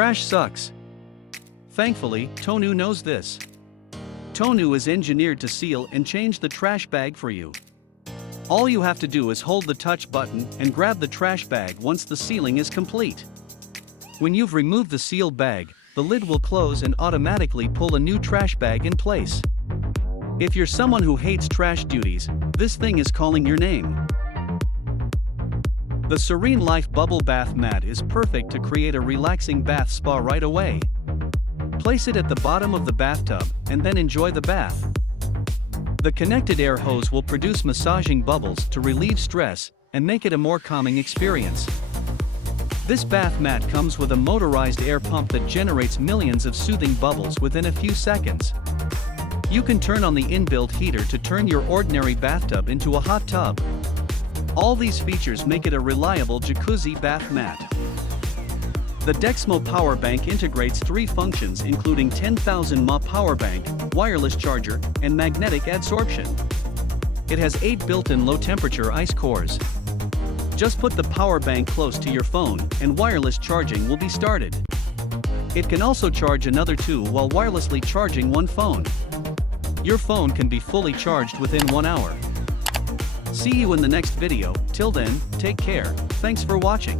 Trash sucks. Thankfully, Tonu knows this. Tonu is engineered to seal and change the trash bag for you. All you have to do is hold the touch button and grab the trash bag once the sealing is complete. When you've removed the sealed bag, the lid will close and automatically pull a new trash bag in place. If you're someone who hates trash duties, this thing is calling your name. The Serene Life Bubble Bath Mat is perfect to create a relaxing bath spa right away. Place it at the bottom of the bathtub and then enjoy the bath. The connected air hose will produce massaging bubbles to relieve stress and make it a more calming experience. This bath mat comes with a motorized air pump that generates millions of soothing bubbles within a few seconds. You can turn on the inbuilt heater to turn your ordinary bathtub into a hot tub. All these features make it a reliable jacuzzi bath mat. The Dexmo Power Bank integrates 3 functions including 10,000 mAh power bank, wireless charger, and magnetic adsorption. It has 8 built-in low-temperature ice cores. Just put the power bank close to your phone and wireless charging will be started. It can also charge another 2 while wirelessly charging one phone. Your phone can be fully charged within 1 hour. See you in the next video. Till then, take care. Thanks for watching.